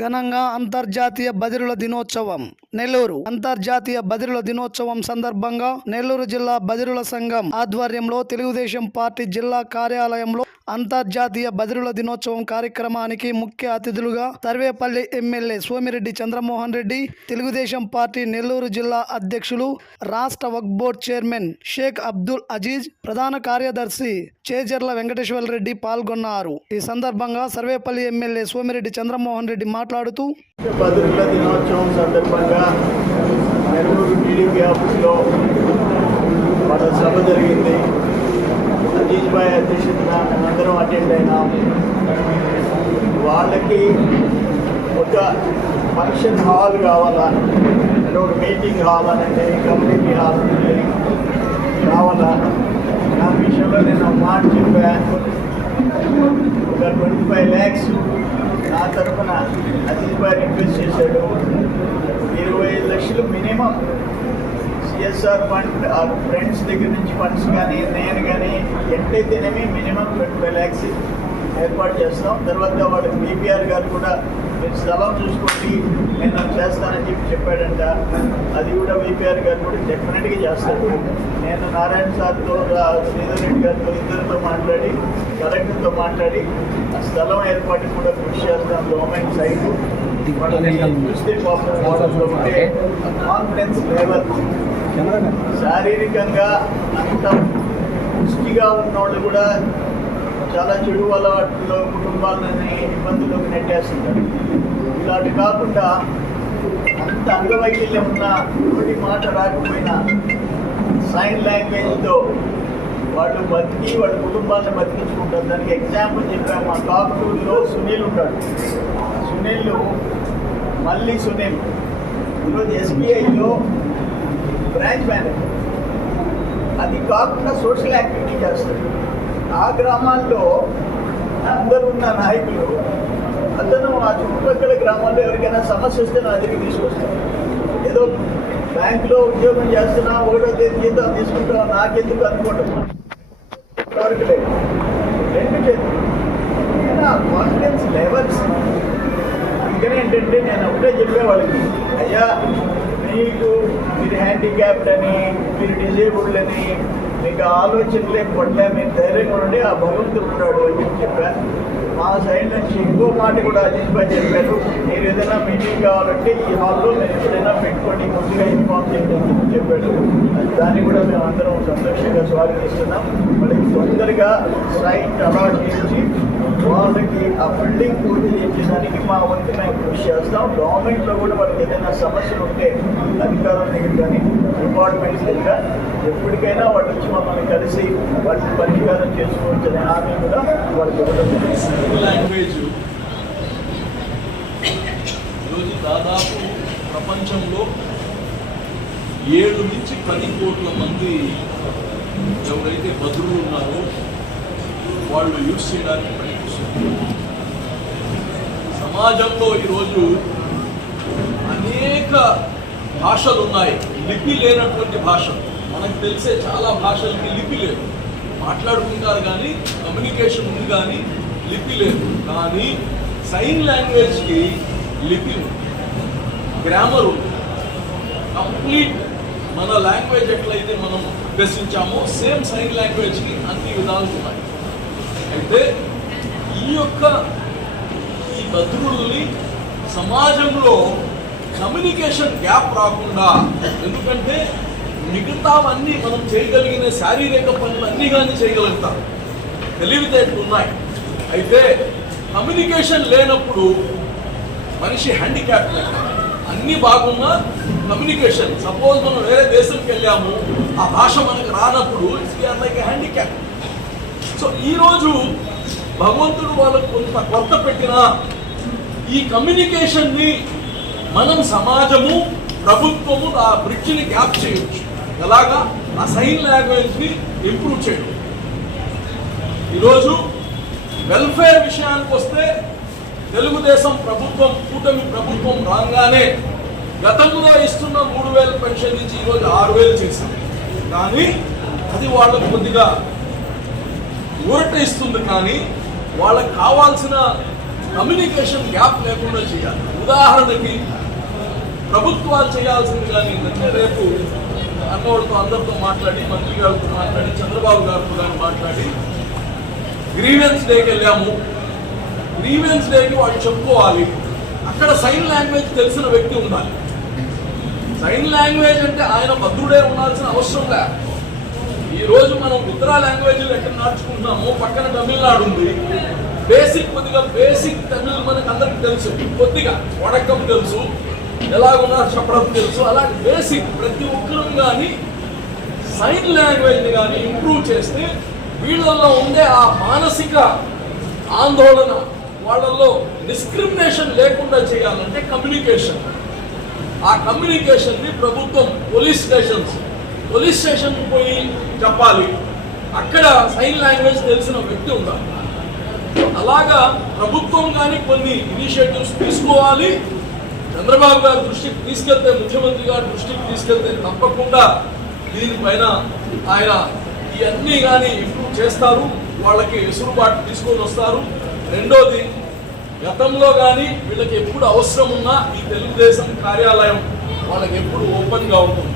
ఘనంగా అంతర్జాతీయ బదిరుల దినోత్సవం నెల్లూరు అంతర్జాతీయ బదిరుల దినోత్సవం సందర్భంగా నెల్లూరు జిల్లా బదిరుల సంఘం ఆధ్వర్యంలో తెలుగుదేశం పార్టీ జిల్లా కార్యాలయంలో అంతర్జాతీయ బదిరుల దినోత్సవం కార్యక్రమానికి ముఖ్య అతిథులుగా సర్వేపల్లి ఎమ్మెల్యే సోమిరెడ్డి చంద్రమోహన్ రెడ్డి తెలుగుదేశం పార్టీ నెల్లూరు జిల్లా అధ్యక్షులు రాష్ట్ర వక్ బోర్డ్ చైర్మన్ షేక్ అబ్దుల్ అజీజ్ ప్రధాన కార్యదర్శి చేజర్ల వెంకటేశ్వర రెడ్డి పాల్గొన్నారు. ఈ సందర్భంగా సర్వేపల్లి ఎమ్మెల్యే సోమిరెడ్డి చంద్రమోహన్ రెడ్డి మాట్లాడుతూ దినోత్సవం సందర్భంగా నెల్లూరు టీడీపీ ఆఫీస్లో మన సభ జరిగింది. సతీష్ భాయ్ అధ్యక్షతన మేమందరం అటెండ్ అయినాం. వాళ్ళకి ఒక ఫంక్షన్ హాల్ కావాలా? అంటే ఒక మీటింగ్ హాల్ అనండి కమ్యూనిటీ హాల్ అంటే కావాలా? నా విషయంలో నేను మాట చెప్పాను ఒక ట్వంటీ ఫైవ్ ల్యాక్స్ నా తరఫున అతీష్ భాయ్ రిక్వెస్ట్ చేశాడు. ఇరవై ఐదు లక్షలు మినిమం. సిఎస్ఆర్ ఫండ్ ఆ ఫ్రెండ్స్ దగ్గర నుంచి ఫండ్స్ కానీ నేను కానీ ఎంతైతేనేమి మినిమం ట్వంటీ ఫైవ్ ల్యాక్స్ ఏర్పాటు చేస్తాం. తర్వాత వాళ్ళకి బీపీఆర్ గారు కూడా మీరు స్థలం చూసుకోండి నేను చేస్తానని చెప్పి చెప్పాడంట. అది కూడా బీపీఆర్ గారు కూడా డెఫినెట్గా చేస్తాడు. నేను నారాయణ సార్తో రా- శ్రీధర్ రెడ్డి గారితో ఇద్దరితో మాట్లాడి కలెక్టర్తో మాట్లాడి ఆ స్థలం ఏర్పాటుకి కూడా కృషి చేస్తాం గవర్నమెంట్ సైడ్. చూస్తే పాపం వాళ్ళలో కాన్ఫిడెన్స్ లెవెల్ శారీరకంగా అంత పుష్టిగా ఉన్నోళ్ళు కూడా చాలా చెడు అలవాట్లో కుటుంబాలని ఇబ్బందుల్లోకి నెట్టేస్తుంటారు. ఇలాంటి కాకుండా అంత అంగవైకల్యం ఉన్న ఒకటి మాట రాకపోయినా సైన్ లాంగ్వేజ్తో వాళ్ళు బతికి వాళ్ళ కుటుంబాన్ని బతికించుకుంటారు. దానికి ఎగ్జాంపుల్ చెప్పాము మా కాకుటూరులో సునీల్ ఉంటాడు. సునీల్ మళ్ళీ సునీల్. ఈరోజు ఎస్బీఐలో బ్రాంచ్ మేనేజర్. అది కాకుండా సోషల్ యాక్టివిటీ చేస్తాడు ఆ గ్రామాల్లో అందరూ ఉన్న నాయకులు అతను ఆ చుట్టుపక్కల గ్రామాల్లో ఎవరికైనా సమస్య వస్తే నా దగ్గరికి తీసుకొస్తాను ఏదో బ్యాంకులో ఉద్యోగం చేస్తున్నా ఒకటో తేదీ జీతం తీసుకుంటా నాకెందుకు అనుకోవటం? వరకు లేదు. రెండు చేతులు. కాన్ఫిడెన్స్ లెవెల్స్ అందుకనే ఏంటంటే నేను ఒకటే చెప్పేవాళ్ళకి అయ్యా మీకు మీరు హ్యాండిక్యాప్డ్ అని మీరు డిజేబుల్డ్ అని మీకు ఆలోచనలే పడలే మీ ధైర్యంగా ఉండి ఆ భగవంతుడు ఉన్నాడు అని చెప్పి చెప్పాను మా సైడ్ నుంచి ఇంకో మాట కూడా అజీజ్ భాయ్ చెప్పారు. మీరు ఏదైనా మీటింగ్ కావాలంటే ఈ హాల్లో మీరు ఎప్పుడైనా పెట్టుకోండి ముందుగా ఇన్ఫార్మ్ చేయండి అని చెప్పాడు. దాన్ని కూడా మేము అందరం సంతోషంగా స్వాగతిస్తున్నాం. వాళ్ళకి తొందరగా సైట్ అలాట్ చేసి వాళ్ళకి ఆ బిల్డింగ్ పూర్తి చేసేదానికి మా వంతు మేము కృషి చేస్తాం. గవర్నమెంట్లో కూడా వాళ్ళకి ఏదైనా సమస్యలు ఉంటే అధికారుల దగ్గర కానీ డిపార్ట్మెంట్స్ దగ్గర ఎప్పటికైనా వాళ్ళు మమ్మల్ని కలిసి వాటిని పరిష్కారం చేసుకోవచ్చు అనే హామీ కూడా వాళ్ళకి ఇవ్వడం లాంగ్వేజ్ ఈరోజు దాదాపు ప్రపంచంలో ఏడు నుంచి పది కోట్ల మంది ఎవరైతే బదులు ఉన్నారో వాళ్ళు యూజ్ చేయడానికి ప్రయత్నిస్తున్నారు. సమాజంలో ఈరోజు అనేక భాషలు ఉన్నాయి లిపి లేనటువంటి భాషలు. మనకు తెలిసే చాలా భాషలకి లిపి లేదు. మాట్లాడుకుంటారు కానీ కమ్యూనికేషన్ ఉంది కానీ లిపి లేదు. కానీ సైన్ లాంగ్వేజ్కి లిపి ఉంది. గ్రామర్ ఉంది. కంప్లీట్ మన లాంగ్వేజ్ ఎట్లయితే మనం అభ్యసించామో సేమ్ సైన్ లాంగ్వేజ్కి అన్ని విధాలు ఉన్నాయి. అయితే ఈ యొక్క ఈ బతుకుల్ని సమాజంలో కమ్యూనికేషన్ గ్యాప్ రాకుండా ఎందుకంటే మిగతావన్నీ మనం చేయగలిగిన శారీరక పనులు అన్నీ కానీ చేయగలుగుతాం. తెలివితేటలు ఉన్నాయి. అయితే కమ్యూనికేషన్ లేనప్పుడు మనిషి హ్యాండిక్యాప్ లెక్క అన్ని బాగున్నా కమ్యూనికేషన్. సపోజ్ మనం వేరే దేశంకి వెళ్ళాము ఆ భాష మనకు రానప్పుడు ఇట్స్ లైక్ హ్యాండిక్యాప్ సో ఈరోజు భగవంతుడు వాళ్ళకు కొంత కొత్త పెట్టిన ఈ కమ్యూనికేషన్ని మనం సమాజము ప్రభుత్వము ఆ బ్రిడ్జిని గ్యాప్ చేయొచ్చు. ఎలాగా? ఆ సైన్ లాంగ్వేజ్ని ఇంప్రూవ్ చేయడం. ఈరోజు వెల్ఫేర్ విషయానికి వస్తే తెలుగుదేశం ప్రభుత్వం కూటమి ప్రభుత్వం రాగానే గతంలో ఇస్తున్న మూడు వేల పెన్షన్ నుంచి ఈరోజు ఆరు వేలు చేశాం. కానీ అది వాళ్ళకు కొద్దిగా ఊరట ఇస్తుంది కానీ వాళ్ళకి కావాల్సిన కమ్యూనికేషన్ గ్యాప్ లేకుండా చేయాలి. ఉదాహరణకి ప్రభుత్వాలు చేయాల్సింది కానీ ఏంటంటే రేపు అన్నోళ్ళతో అందరితో మాట్లాడి మంత్రి గారితో మాట్లాడి చంద్రబాబు గారితో కానీ మాట్లాడి గ్రీవెన్స్ డేకి వెళ్ళాము. గ్రీవెన్స్ డేకి వాళ్ళు చెప్పుకోవాలి. అక్కడ సైన్ లాంగ్వేజ్ తెలిసిన వ్యక్తి ఉండాలి. సైన్ లాంగ్వేజ్ అంటే ఆయన భద్రుడే ఉండాల్సిన అవసరం లే. ఈ రోజు మనం ఉత్తరా లాంగ్వేజ్ ఎక్కడ నడుచుకుంటున్నామో పక్కన తమిళనాడు ఉంది. బేసిక్ కొద్దిగా బేసిక్ తమిళ్ మనకు అందరికి తెలుసు. కొద్దిగా వడకం తెలుసు. ఎలాగున్నారు చెప్పడం తెలుసు. అలా బేసిక్ ప్రతి ఒక్కరూ కానీ సైన్ లాంగ్వేజ్ని కానీ ఇంప్రూవ్ చేస్తే వీళ్ళల్లో ఉండే ఆ మానసిక ఆందోళన వాళ్ళల్లో డిస్క్రిమినేషన్ లేకుండా చేయాలంటే కమ్యూనికేషన్ ఆ కమ్యూనికేషన్ని ప్రభుత్వం పోలీస్ స్టేషన్స్ పోలీస్ స్టేషన్ పోయి చెప్పాలి. అక్కడ సైన్ లాంగ్వేజ్ తెలిసిన వ్యక్తి ఉండాలి. అలాగా ప్రభుత్వం కానీ కొన్ని ఇనిషియేటివ్స్ తీసుకోవాలి. చంద్రబాబు గారి దృష్టికి తీసుకెళ్తే ముఖ్యమంత్రి గారి దృష్టికి తీసుకెళ్తే తప్పకుండా దీనిపైన ఆయన ఇవన్నీ కానీ ఇంప్రూవ్ చేస్తారు వాళ్ళకి వెసులుబాటు తీసుకొని వస్తారు. రెండోది గతంలో కానీ వీళ్ళకి ఎప్పుడు అవసరం ఉన్నా ఈ తెలుగుదేశం కార్యాలయం వాళ్ళకి ఎప్పుడు ఓపెన్గా ఉంటుంది.